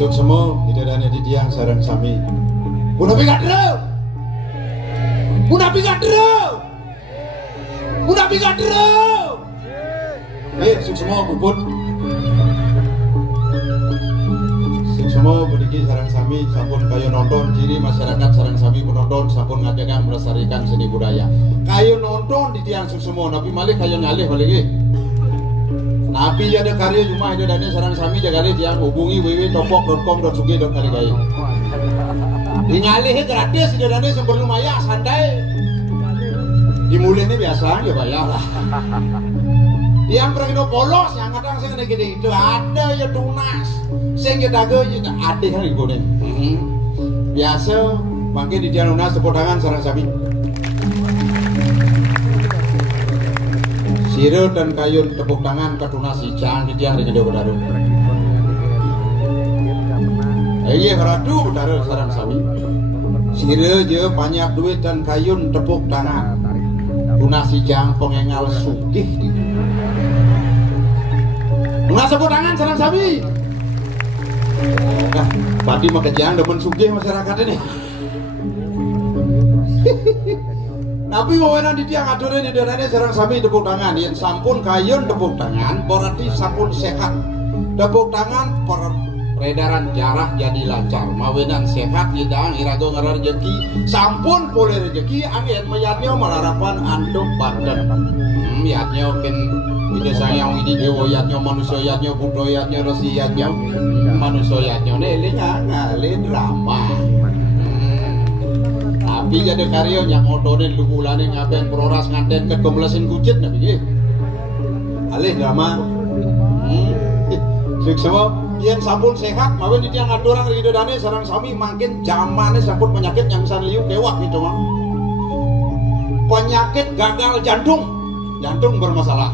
Suksemo idadane di tiang sareng sami. Munapi kadro. Munapi kadro. Munapi kadro. Suksemo bubut. Suksemo bediki sareng sami sampun kaya nonton ciri masyarakat sareng sami menonton sampun ngajakan melestarikan seni budaya. Kaya nonton di tiang suksemo napi malih kaya ngalih balik. Napi ada karya cuma itu dan sarang sami jagali tiang hubungi www.topok.com.sugi.kaligai. Dingalih gratis itu dan sumber lumayan santai. Dimulai ini biasa ya bayar lah. Yang pergi polos yang kadang saya gede itu ada ya tunas. Saya kita ke juga ada kan ibu nih. Biasa makin di tiang lunas tepuk tangan sarang sami. Sire dan kayun tepuk tangan kaduna sijang di tiang di gede bedaru. Iya radu bedaru sarang sami. Sire je banyak duit dan kayun tepuk tangan. Tuna sijang pengengal sugih. Nggak tepuk tangan sarang sami. Nah, padi makejang demen sugih masyarakat ini. Tapi wawanan di tiang adore di danane sareng sami tepuk tangan yen sampun kayun tepuk tangan berarti sampun sehat. Tepuk tangan peredaran darah jadi lancar. Mawenan sehat yedang irago ngarar rezeki sampun boleh rezeki angin mayatnya malarapan anduk badan. Yatnya ken ide sayang ini dewa yatnya manusia yatnya buddha yatnya resi yatnya manusia yatnya nele ngale drama. Tapi jadi karya yang motorin lugulane ngapain peroras nganten ke kemelesin kucit nabi alih drama semua yang sampun sehat mawin itu yang ada orang rido dane sarang sami makin zamannya sampun penyakit yang san liu kewak gitu mah penyakit gagal jantung bermasalah,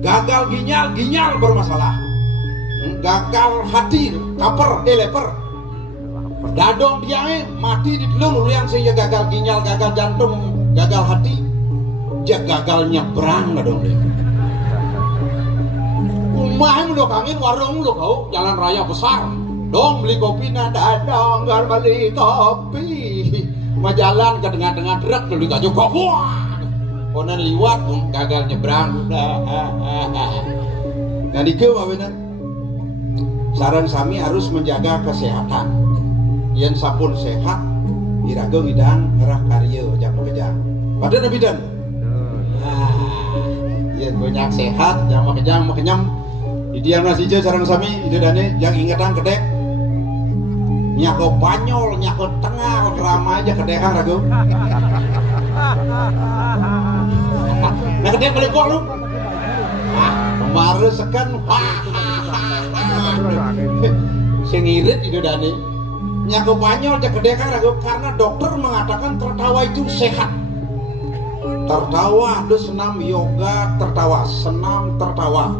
gagal ginjal bermasalah, gagal hati leper dadong tiangnya mati di telur yang saya gagal ginjal, gagal jantung, gagal hati, gagal nyebrang dong deh. Umah udah kangen warung lo kau jalan raya besar, dong beli kopi nada dong nggak beli kopi, majalan ke tengah-tengah truk beli kaju kopi, konon liwat gagal nyebrang, nah dikau apa saran sami harus menjaga kesehatan. Yang sampun sehat irago ngidang ngerah karya jangan kejang pada nabi dan yang banyak sehat jangan makejang di dia nasi je sarang sami itu dane yang ingatan kedek nyako banyol nyako tengah drama aja kedekan rago nah kedek balik kok lu kemarin sekan sing irit itu dane nyako banyol jak kedekan ragu karena dokter mengatakan tertawa itu sehat. Tertawa ada senam yoga senam tertawa.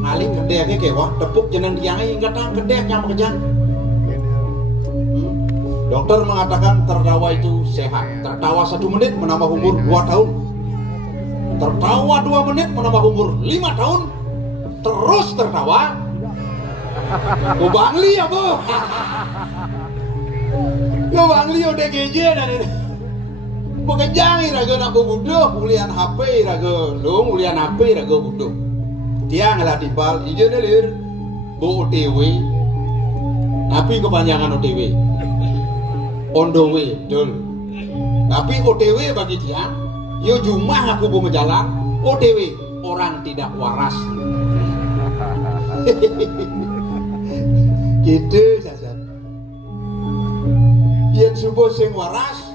Ngalih kedeknya kewa tepuk jeneng tiangnya ingat tang kedek yang kejang. Dokter mengatakan tertawa itu sehat. Tertawa 1 menit menambah umur 2 tahun. Tertawa 2 menit menambah umur 5 tahun. Terus tertawa. Bangli ya bu. Yo Bang Lio DGJ dan ini bekejangi raga nak buduh mulian HP raga lo mulian HP raga buduh dia ngalah tibal ijo nelir bu OTW tapi kepanjangan OTW on the way dul tapi OTW bagi dia yo jumah aku bu menjalan OTW orang tidak waras gitu saja yang subuh sing waras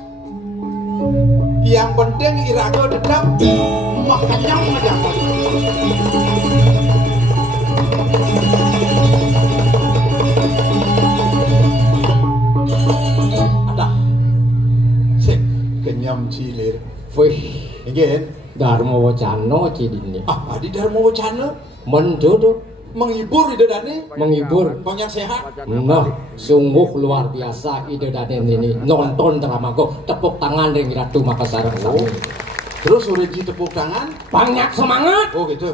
yang penting irago dedap makanya aja ada sing kenyam cilir wih again Dharma Wacana cidine di Dharma Wacana mendodo menghibur ide dane menghibur banyak sehat nah sungguh luar biasa ide dane ini nonton drama kok tepuk tangan ring Ratu Makassar terus udah tepuk tangan banyak semangat oh gitu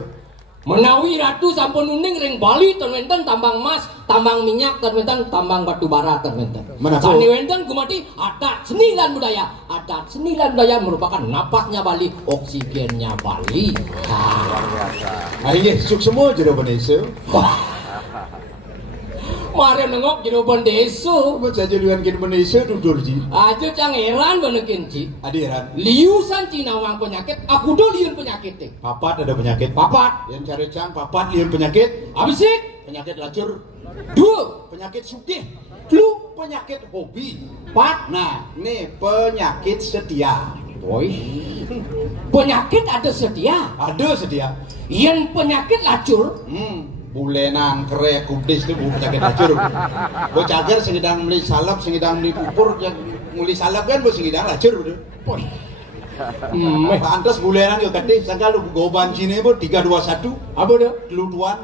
Menawi ratu sampun uning ring Bali ten wenten tambang emas, tambang minyak ten wenten tambang batu bara ten wenten. Sani wenten gumati adat seni lan budaya. Adat seni lan budaya merupakan napasnya Bali, oksigennya Bali. Luar biasa. Ayo suk semua jero Indonesia. Mari nengok jero desa. Baca jadian ke Indonesia dudur ji. Aja cang heran benekin ji. Adi heran. Liusan Cinawang penyakit, aku do liun penyakit deh. Papat ada penyakit. Papat. Yang cari cang papat liun penyakit. Abisik. Penyakit lacur. Dua. Penyakit sugih. Lu. Penyakit hobi. Pat. Nah, nih penyakit setia. Boy. Penyakit ada setia. Ada setia. Yang penyakit lacur. Bulenan kerek kudis itu penyakit lacur. Gue cager sengidang beli salap, sengidang beli pupur, yang beli salap kan gue sengidang lacur bener. Boy. Pantas bulenan yo tadi, sangka lu goban sini bu 321. Apa dah? Telutuan.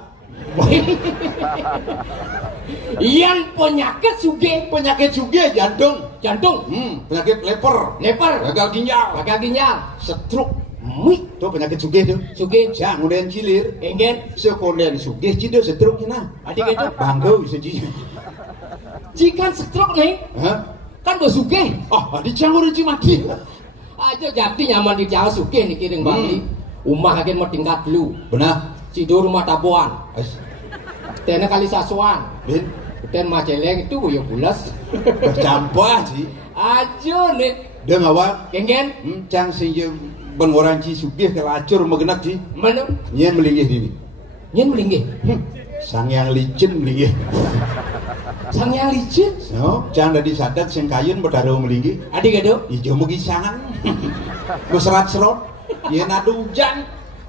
Yang penyakit suge jantung. Penyakit leper, gagal ginjal, stroke. Itu penyakit sugih tuh. Sugih. Ya, kemudian cilir. Engen. Sekonden sugih cido stroke nah. Adik itu bangga bisa ji. Jika stroke nih. Hah? Kan gue sugih. Oh, adik jangan udah mati. Aja jadi nyaman di Jawa sugih nih kiring Bali. Umah agen mau tingkat dulu. Benar. Cido rumah tabuan. Tena kali sasuan. Bin. Ten maceleng itu boyo bulas. Bercampur sih. Aja nih. Dia ngawak. Kengen. Cang sinjem ben orang ci sugih ke lacur megenak ji. Mana? Nyen melinggih dini. Nyen melinggih. Sang yang licin melinggih. Sang yang licin. No, cang dari sadat sing kayun berdaruh melinggih. Adik itu. Ijo mugi sangan. Ku serat-serot. Yen ada hujan.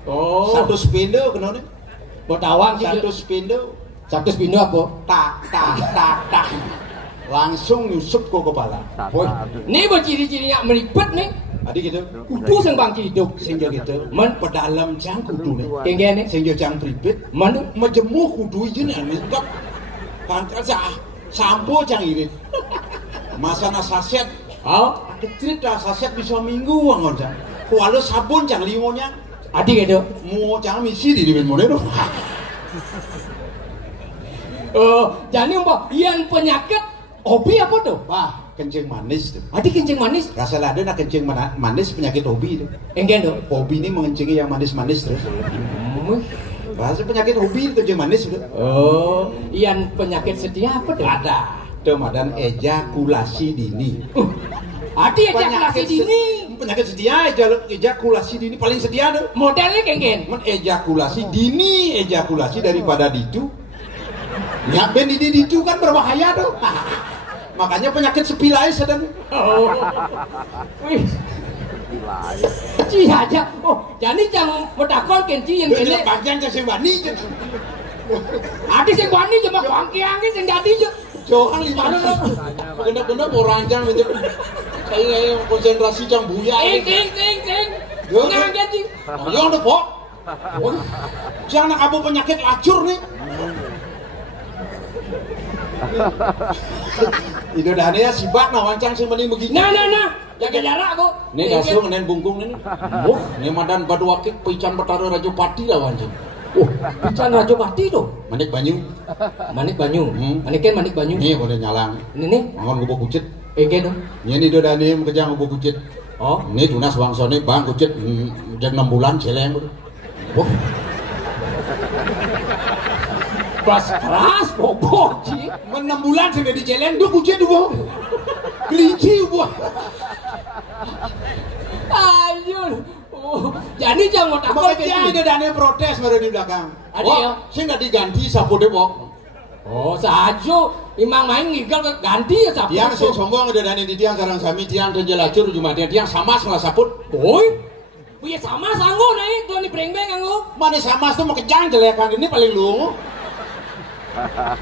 Oh. Satu spindo kenone. Botawang Satu spindo. Satu spindo apa? Tak. Langsung nyusup ke kepala. Boy. Ini ciri-cirinya meribet nih. Adik gitu. Kudu sing bang hidup. Sing jo gitu. Men pedalam cang kudu nih. Kengen nih. Sing jo cang pribet. Men Majemuh kudu ieu nih enggak. Pangkal sampo cang irit. Masana saset. Oh, Kecil dah saset bisa minggu wangon cang. Kualo sabun cang limonya. adik itu. Mau cang misi di dimen model. Oh, jadi umpah yang penyakit hobi apa tuh? Wah, kencing manis tuh. Adik kencing manis. Rasa ada nak kencing manis penyakit hobi itu. Enggak tuh. Hobi ini mengencingi yang manis-manis terus. Rasa penyakit hobi kencing manis itu. Oh, yang penyakit setia apa tuh? Ada. Tuh madan ejakulasi dini. Adik ejakulasi dini. Penyakit setia ejakulasi dini paling setia tuh. Modelnya kengen. Ejakulasi dini, ejakulasi daripada ditu. Ya ben ditu kan berbahaya tuh. Makanya penyakit sepilai sedang. Oh. Wih. Ci aja. Oh, jadi jangan medakol kenci yang kene. Bagian sing wani. Adi sing wani cuma wangki-wangki sing dadi yo. Johan lima. Bener-bener orancang itu. Kayak konsentrasi cang buya. Ting. Nangget ci. Yo udah pok. Jangan kamu penyakit lacur nih. Itu dah ya sibak nah wancang sing mending begini. Nah. Jaga jarak kok. Nih kasung nen bungkung nih. Oh, nih madan badu wakik pican betara Rajopati lah wancang. Oh, pican Rajopati tuh. Manik Banyu. Maniken Manik Banyu. Nih boleh nyalang. Ini. Ngon gubuk kucit. Ege dong. Ini do dah nih kejang gubuk kucit. Oh, ini tunas bangsone bang kucit jam 6 bulan celeng. Oh. Keras bobok sih. 6 bulan sudah di jalan duk kucing dua. Kelinci buah. Ayun. Oh, jadi jangan takut makanya ada dana protes baru di belakang. Ada. Saya nggak diganti sapu debok. Oh, saja. Imang main ngigel ganti ya sapu. Tiang saya sombong ada dana di tiang sarang sami tiang dan jelacur cuma tiang sama salah saput. Boy. Punya sama sanggup naik tuh nih breng-breng anggo. Mana sama tuh mau kejang jelekan ini paling lungu.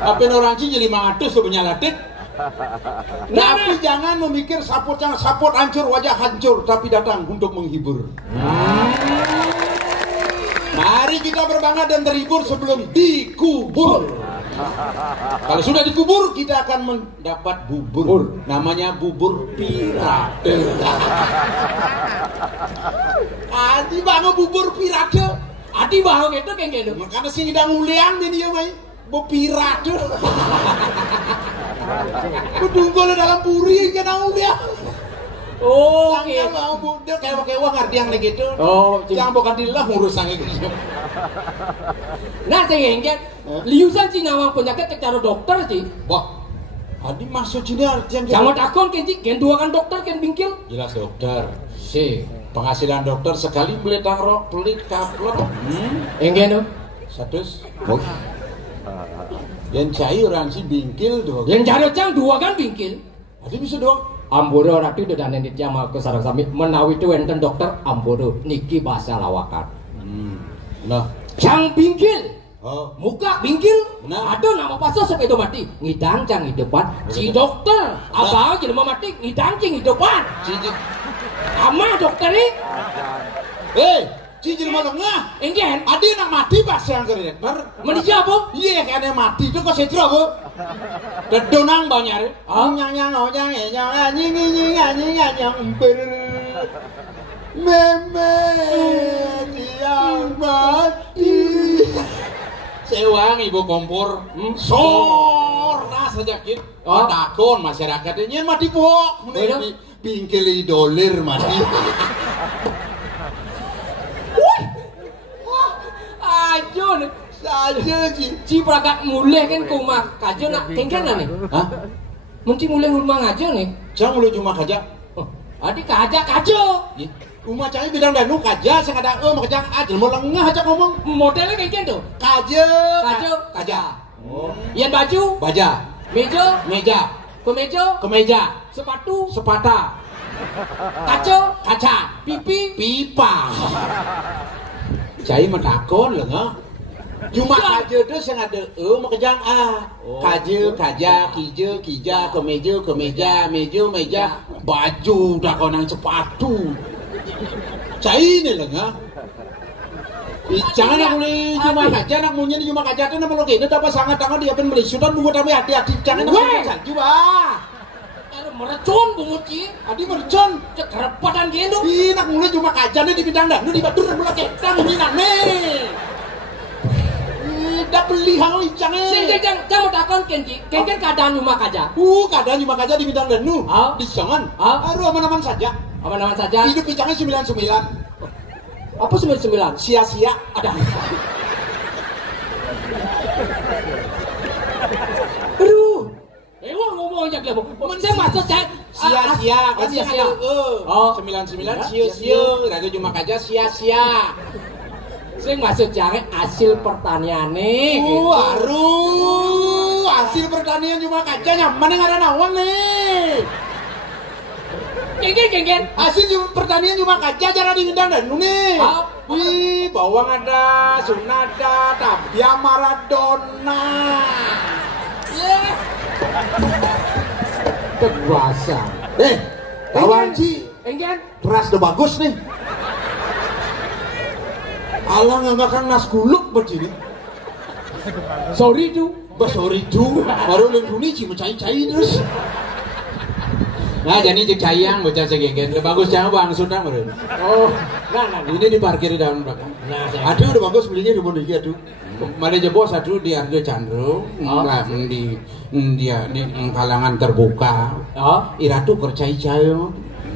Apa orang Cina 500 tuh punya latik. Tapi jangan memikir saput hancur wajah hancur, tapi datang untuk menghibur. Mari kita berbangga dan terhibur sebelum dikubur. Kalau sudah dikubur kita akan mendapat bubur. Namanya bubur pirate. Adi banget bubur pirate. Adi bahu gitu kayak gitu. Makanya sing ngidang uliang ini ya mai. Bo pirat tuh. Kudunggol dalam puri ngidang uliang. Oh, Jangan mau budek kayak ngardiang nih gitu. Oh, jangan bukan dilah ngurus sange gitu. Nah, saya ingin liusan sih nawang penyakit secara dokter sih. Wah, adi maksud sini artian jangan takon kenci, dua kan dokter kan bingkil. Jelas dokter. Si penghasilan dokter sekali beli tangrok pelit kaplok. Enggak no. Satus. Oh. Yang cair orang si bingkil doang. Yang cari cang dua kan bingkil. Adi bisa doang. Ampura ratu itu dan nenit yang mau kesarang sami menawi itu enten dokter ampura niki bahasa lawakan. Nah, cang bingkil. Oh. Muka bingkil. Nah. Ada nama pasal sampai itu mati. Ngidang cang di depan. Si dokter. Apa aja nama mati ngidang cing di depan. Ama dokter ini. Cincin malengah. Enggak. Adi nak mati pas yang keren. Menikah apa? Iya kayaknya mati itu kok setro apa? Dedonang banyak. Nyang meme yang mati. Sewang ibu kompor. Sorna sejakit. Takon masyarakatnya mati pok. Bingkil dolir mati. Ajun saja ci pragat mulai kan kumah kajo nak kengken nih. Hah? Munci mulai rumah ngajo nih. Jangan mulai cuma kaja. Adik kaja kajo. Rumah cai bidang danu kaja sing ada mau kejang aja mau lengah aja ngomong. Modelnya kengken tuh. Kaja. Kaja. Oh. Yang baju? Baja. Meja. Kemeja. Sepata. Kaca. Pipa. Cai mentakon lenga. Cuma kaja tu sing ada mau kejang kaja, kija, kemeja, meja, baju dah konang sepatu. Cai ni lenga. Jangan nak boleh cuma kaja nak punya ni cuma kaja tu nak boleh kena dapat sangat tangan dia pen beli sudan buat kami hati-hati jangan nak salju merecun bunguci adi merecun cekerepatan gitu nak mulai cuma kaja ni di bidang dah di batur nak boleh ketang ni nak ni dah beli hang licang jangan takon kenci keadaan cuma kaja keadaan cuma kaja di bidang danu di sangan aman-aman saja hidup bicangnya 99 apa 99? Sia-sia ada. Aduh. Ngomong aja dia. Saya masuk saya sia-sia. Kan sia-sia. 99 sia-sia. Raga cuma kaja sia-sia. Saya masuk jangan hasil pertanian nih. Aduh. Hasil pertanian cuma kaja nyaman yang ada nawang nih. Geng. Hasil pertanian cuma kaca cara diundang dan nih. Wih, bawang ada, Sunada, Tabia Maradona. Terbiasa. Bawang Ci. Enggak. Beras udah bagus nih. Alah nggak makan nas guluk begini. Sorry tu. Baru lembuni Ci mencai-cai terus. Nah jadi cek cayang bocah segegen bagus jangan bang Sunda baru. Nah ini diparkir di dalam belakang. Aduh udah bagus belinya di Bondiki aduh. Mana aja bos aduh di harga Candro, di kalangan terbuka. Iratu percaya.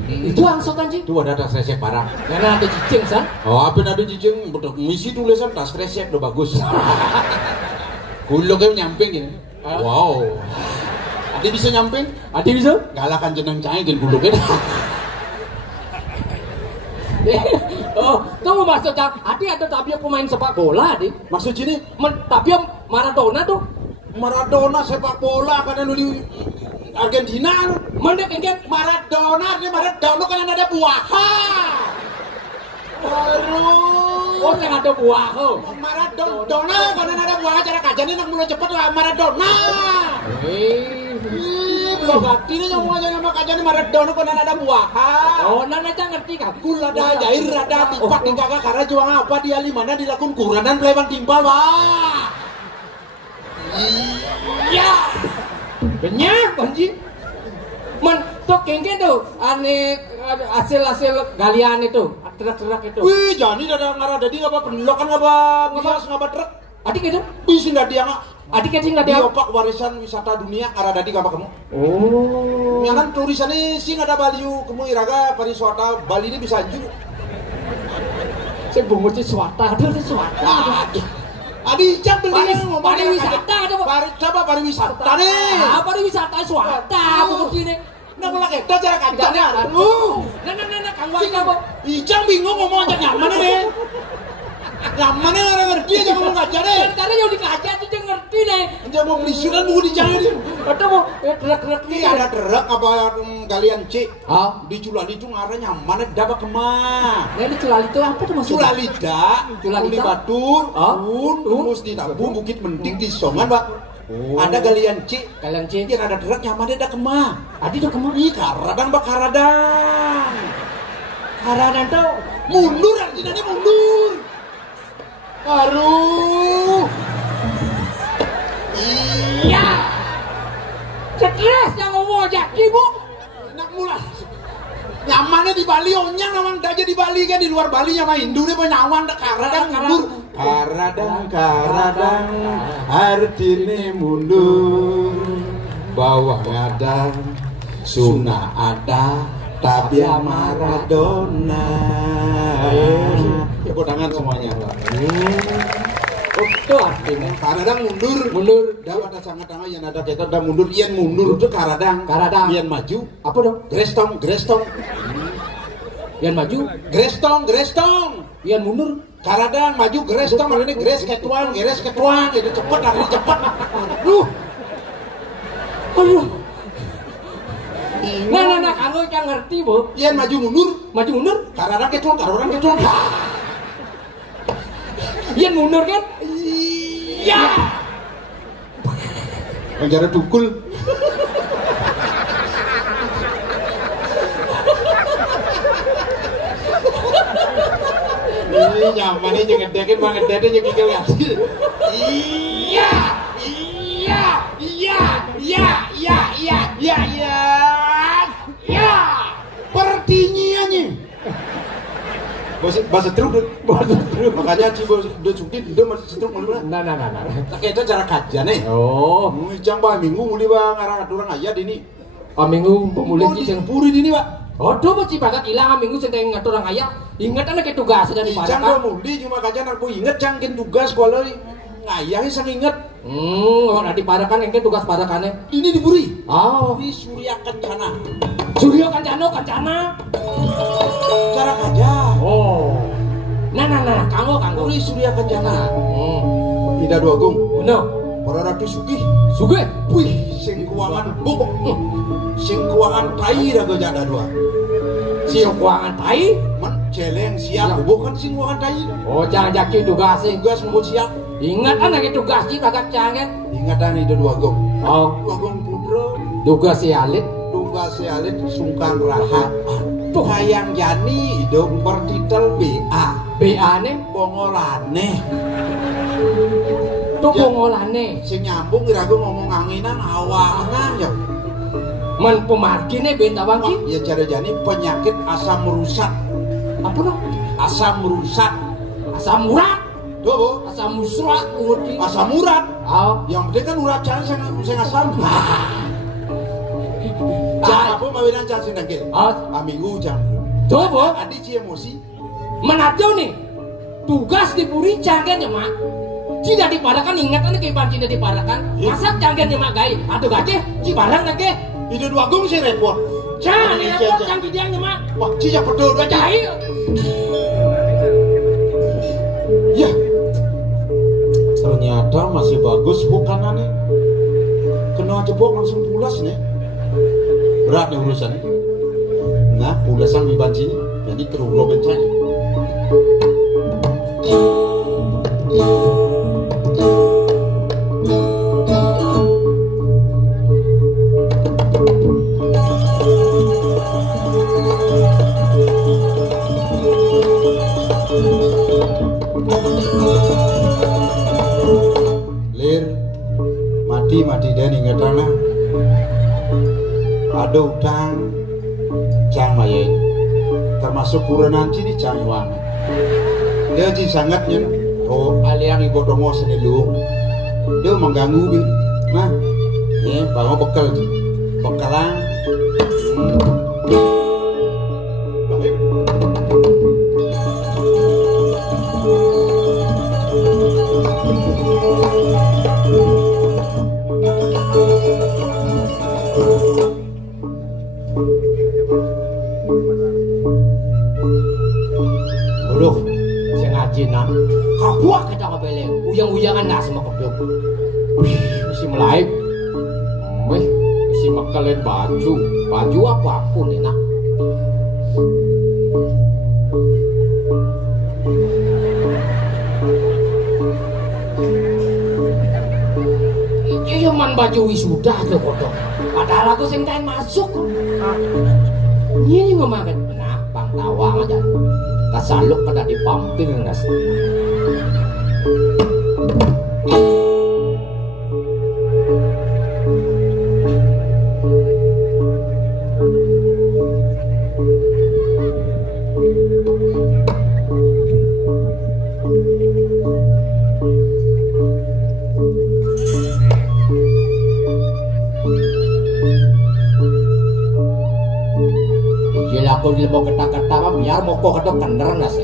Itu langsung kan sih? Itu ada tas resep parah. Karena ada cicing san? Apa ada cicing? Betul misi tulisan tas resep udah bagus. Kuluknya nyamping gini. Wow. Adi bisa nyamping? Adi bisa? Galakan jeneng cahaya dan gulungnya. Kamu maksud Adi ada tapi pemain sepak bola Adi? Maksud sini? Tapi Maradona tuh? Maradona sepak bola karena di Argentina. Mana kan Maradona kan ada buahan. Oh, yang ada buah. Maradona karena ada buah cara kajian nak mulai cepat lah Maradona. Bakti ni yang mau nama kajian Maradona karena ada buah. Oh, nana jangan ngerti kan? Kula ada jair ada tipak di kakak karena juang apa dia di mana dilakukan kuranan pelebang timpal wah. Iya. Banyak banji. Men tok kengke tuh aneh hasil galian itu, truk itu. Wih, jadi ada ngarah jadi ngapa pendelokan ngapa bias ngapa truk. Adik itu? Bisa nggak dia nggak? Adik itu nggak dia? Opak warisan wisata dunia ngarah jadi ngapa kamu? Oh. Nyanan tulisannya sih nggak ada Baliu, kamu iraga pariwisata Bali ini bisa anjur. Saya bungut swasta, ada swasta. Adi jam beli ngomong pariwisata ada coba pariwisata nih. Pariwisata swasta bungut ini. Nah mulai kita cara kancane. Nah, Kang Wai apa? Ijang bingung ngomong aja nyaman nih. Nyamannya orang ngerti aja ngomong kancane. Karena yang dikaca itu ngerti nih. Dia mau beli surat mau dijangan dia. Atau mau truk ini ada truk apa galian C. Ah, di Culali itu ngarah nyaman dapat kemah. Nah di Culali itu apa tuh maksudnya? Culalida, Uli Batur, terus di Tabu, Bukit Menting di Songan, Pak. Oh. Ada galian C. Galian C. Yang ada truk nyaman ada kemah. Adi tuh kemah? Ih, karadang Pak karadang. Karadang tuh mundur artinya mundur. Aduh. Iya. Stres yang ngomong jadi bu. Nak mulai. Nyamannya di Bali, onyang namang aja di Bali kan di luar Bali nyama Indure penyawan karadang mundur. Karadang artinya mundur. Bawah ada, Suna ada, tapi Maradona. Tepuk tangan semuanya. Itu artinya karadang mundur. Dapat ada sangat tangan yang ada kita udah mundur. Ian mundur itu karadang. Ian maju. Apa dong? Grestong. Ian maju. Grestong. Ian mundur. Karadang maju grestong. Ini gres ketuang itu cepet hari ini cepet. Aduh. Nah, kamu yang ngerti bu. Ian maju mundur. Karadang ketuang. Ian mundur kan? Iya. Penjara tukul. Ini nyaman nih jangan dekin banget dede yang gigil ngasih. Iya. Pertinyiannya. Bahasa truk. Makanya Cibo udah cuti dia masih setruk mulai. Nah. Kita cara kajian nih. Oh. Mujang bah minggu mulai bang arang aturan ayat ini. Minggu pemulih yang puri ini pak. Oh, tuh masih bakat hilang minggu sedang ngatur orang ayah. Ingat anak itu tugas dari pada. Ijang gua mulai cuma kajian aku inget cangkin tugas kalau ngayahnya sang inget. Nanti padakan engke tugas padakannya. Ini diburi. Di Surya Kencana. Cara kaja. Oh. Nah, kanggo. Buri Surya Kencana. Tidak dua gung. Bener. Para ratu sugih. Wih, sing keuangan buk. Sing keuangan tai dah gajah ada dua. Sing keuangan tai? Celeng siap, bukan sing keuangan tai. Oh, jangan jaki tugas sih. Tugas mau siap. Ingat anak itu tugas sih kagak canget. Ingatan itu dua gung. Oh, dua gung pudro. Tugas si Alit sungkan rahat. Tuh hayang jani hidung pertitel BA ne bongolane. Tuh bongolane. Sing nyambung irago ngomong anginan awakna ya. Men pemargine benta bangki. Ya cara jani penyakit asam merusak. Apa dong? Asam merusak. Asam urat. Tuh, asam musrak ngerti. Asam urat. Yang penting kan urat jangan sing asam. Jangan apa mawinan jangan sing dengkil. Minggu jam. Coba. Adi ci emosi. Menajo nih. Tugas dipuri jangan ya mak. Tidak dipadakan ingat kan kehidupan tidak dipadakan. Masa jangan ya mak gai. Atau gajah ci barang lagi. Itu dua gung sih repot. Jangan repot jangan didiangnya mak. Wah ci ya pedul gajah. Ya. Ternyata masih bagus bukanannya. Kena jebok langsung pulas nih. Berat nih urusannya. Nah, pulasan di banci ini. Jadi terlalu bencana. Mati dan ingatana ada utang cang mayeng termasuk kurenan cini cariwang. Dia ji sangatnya. Oh, aliang igodongo senilung. Dia mengganggu bi. Nah, ini bawa bekal, bekalan. Loh, sing ngajinan. Kabuak kita ngabeleng. Uyang-uyangan nah sama kedok. Mesti mulai. Mesti mekelen baju. Baju apapun enak. Iki cuman baju wisuda tuh kodok. Padahal aku sing kain masuk. Ini ngomongin benar, bang tawang aja. Kasaluk kada dipampir ngas. Aku mau kata-kata biar mau kok ketok kener nasi.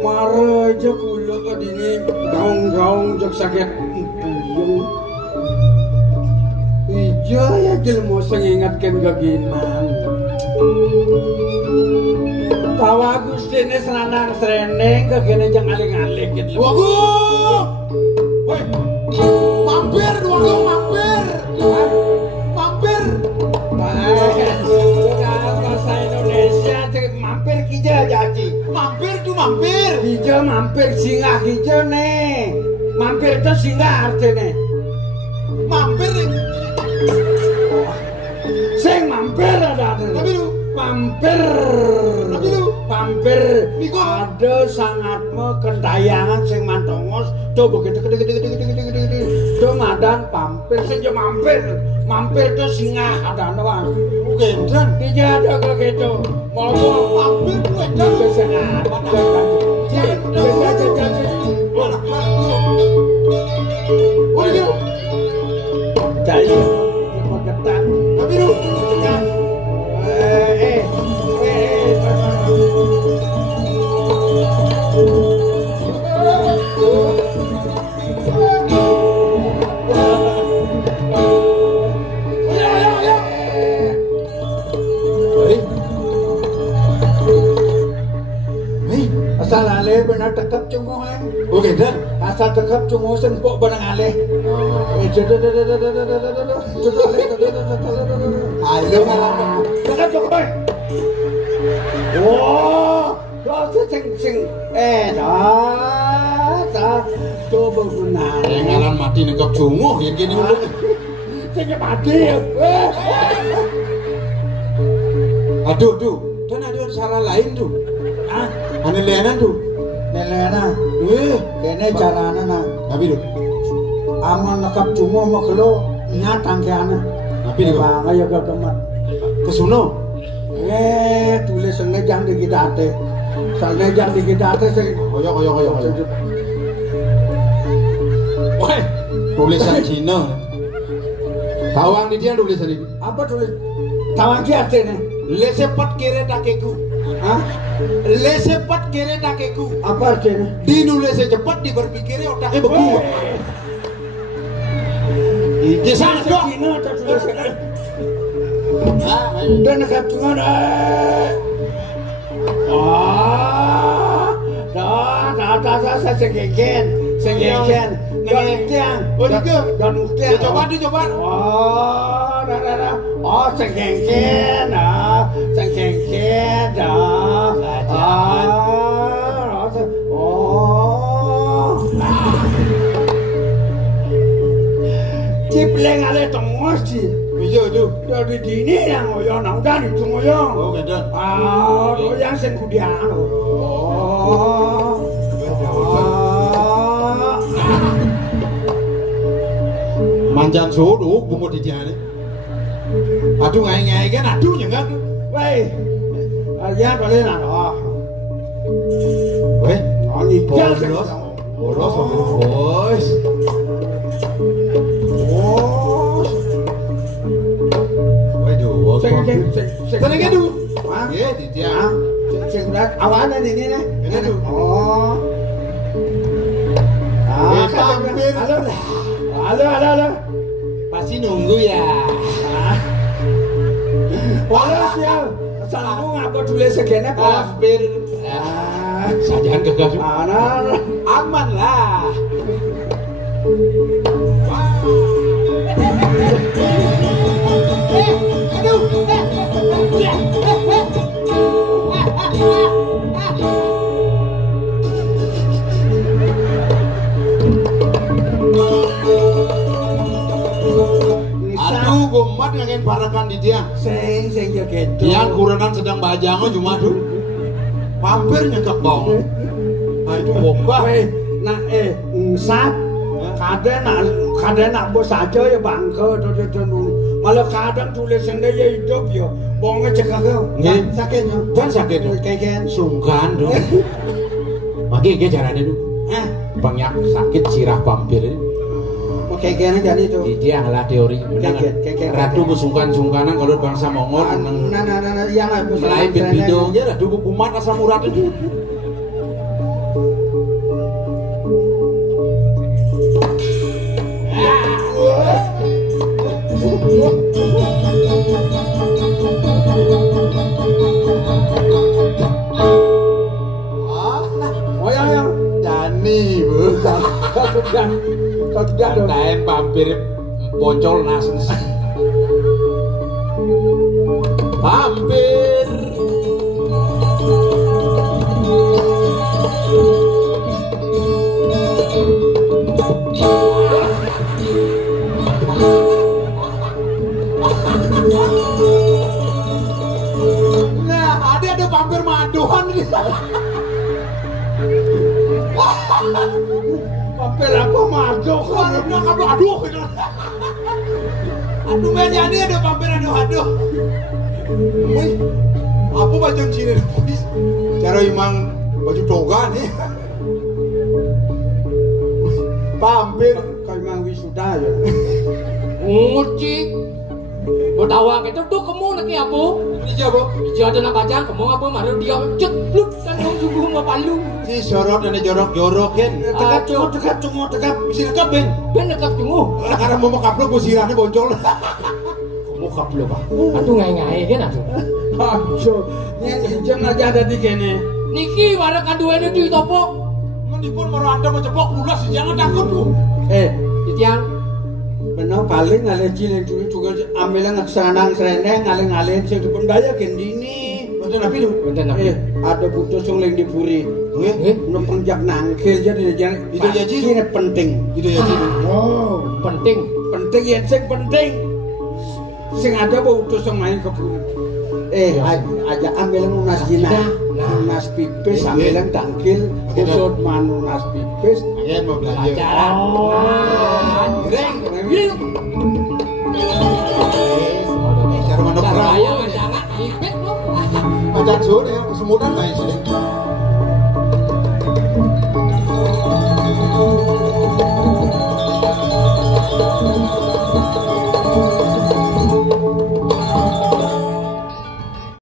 Maraja kula kadini gaung-gaung jak sakit puyeng. Ija ya jelmo sing ingatkeun gaginan. Tawa Gustine senanang sreneng kagene jang aling-aling gitu. Wagu! Woi, mampir wagu mampir. Mampir. Bahasa Indonesia mampir kija jaji. Mampir tuh mampir. Hijau mampir singgah hijau nih. Mampir itu singgah artinya. Mampir nih. Sing mampir ada. Tapi lu mampir. Tapi lu mampir. Miko ada sangatmu kentayangan sing mantongos. Tuh begitu gede. Tuh madan mampir. Sing jo mampir. Mampir itu singgah ada doang. Gendran. Tidak ada kayak gitu. Mau mampir gue gendran. Kesengat. Jadi magetan. Tapi lu asal alih benar tekap cungo oh gendran. asal tekap cungo sempok benang alih Ayo tekap cungo wah sing dah coba benar ngalan mati nekap junguh ya gini ulung. sing mati Aduh, dan ada cara lain tuh. Ane leanan tuh. Nelena, kene carana na. Tapi tuh, Aman nekap cungo mau kelo nyatang ke ana. tapi tuh, Bangga ya gagemat. kesuno. Tulis ngejang di kita ate. Salne jak dikit atas sing Koyo. Woi, Tulisan Cina. Tawang di dia tulisan ini. apa tulis? Tawang ki artine? Lesepat kere takeku. Hah? Lesepat kere takeku. Apa artine? Dinulisnya cepat, diberpikirnya otaknya beku. Ini sadok. Cina tak tulis. Dan katungan dah segegen. Ngetiang. Oh, gitu. Dan ngetiang. Coba. Oh, dah. Oh, segegen. Segegen. Cipleng ale tongos ci. Iya itu. Dari dini yang ngoyo nang udan itu ngoyo. Oh, gitu. Oh, yang sen kudian. Manjan sudu bungo di dia ini. Aduh ngai kan aduh nyengak. Wei. Ya boleh nak. Weh, Nani bolos. Waduh, Seneng itu. Iya, di dia. Sing awan ini nih. Itu. Oh. Hampir. Halo. Pasti nunggu ya. Polos ya. Salahmu ngapa tulis segene polos. Hampir. Sajahan kegas. Aman lah. Aduh, gomat ngangin parakan di dia. Sing yo gitu. Dia kurenan sedang bajangan cuma aduh. Hampir nyekak bang. Aduh, wobah. Nah, ngsat. Kadang nak bos aja ya bangke. Malah kadang tulisannya ya hidup ya. Bonge cekak ya. Sakitnya. Kan sakit. Kayak sungkan dong. Maki caranya dulu. Banyak sakit sirah vampir ini. Kayak jadi itu. Dia adalah teori. Ratu kesungkan-sungkanan kalau bangsa Mongol. Nah, yang mulai video aja lah. Dulu kumat asam urat itu. Oh ya. Jani, Bu. Kalau tidak dong. Daen vampir poncol nasens. Vampir. Nah, ada vampir maduan nih. Vampir apa madu kan? Aduh. Aduh, jadi ada vampir aduh. Wih, apa baju Cina polis? Cara imang baju toga nih. Vampir Kayak mang wisuda ya. Nguci. Betawa kita tuh kamu lagi apa? Iya, Bu. Iya ada nak baca kamu apa maru dia cepluk kan kamu sungguh nggak palu. Si sorot dan jorok-jorokin. Dekat cuma. Bisa dekat, Ben. Ben dekat tunggu. Karena mau kaplok gue sirahnya boncol. Kamu kaplok pak. Aduh ngai kan aduh. Aduh, ini jam aja ada di kene. Niki warna kaduanya di topok. Mendipun mau anda mencepok pulas, jangan takut tuh. Titiang. Benar paling ngalih cilik dulu juga ambilnya ngesenang sereneng ngalih-ngalih sing dipun daya gendini. Bener nabi tuh. Bener nabi. Ada putus sing ling dipuri. Nu pengjak nangkil jadi jangan itu jadi ini penting. Itu jadi. Oh, penting ya sing penting. Sing ada putus sing main kebun. Aja ambil munas jinah. Munas pipis ambil tangkil usut manunas pipis. Ayen mau belajar. Greng. Cara manuk Cara ayam jangan ipit lu. Macam sore kesemutan guys.